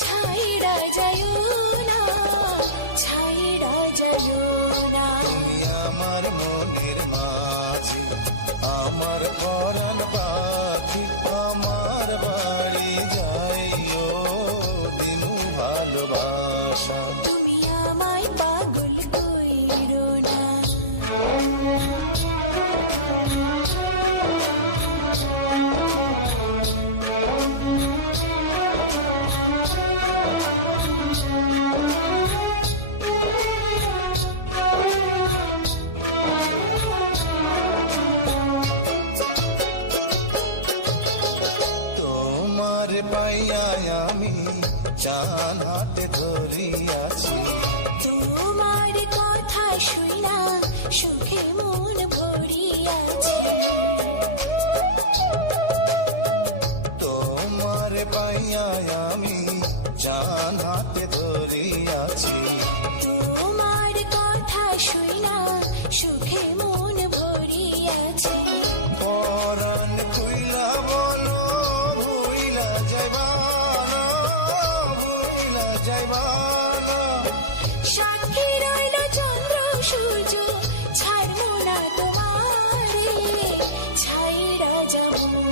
ছাইড়া যাইও না, ছাইড়া যাইও না। তুমি আমার মনের মাঝি, আমার পরাণ পাখি, আমার বাড়ি যাইও দিনু ভালোবাসা। তুমি আমায় পাগল কইরো না। তোমার পাইয়া আমি জান হাতে ধরিয়াছি, তোমার কথা শুইনা সুখে মন ভরিয়াছে। তোমার পাইয়া আমি জান হাতে ধরিয়াছি। তোমার কথা শুইনা সুখে মন ভরিয়াছে। পরাণ খুইলা বলো ভুইলা যাইবা না, ভুইলা যাইবা না। সাক্ষী রইল চন্দ্র সূর্য, ছাড়বো না তোমারে, ছাইড়া যাবো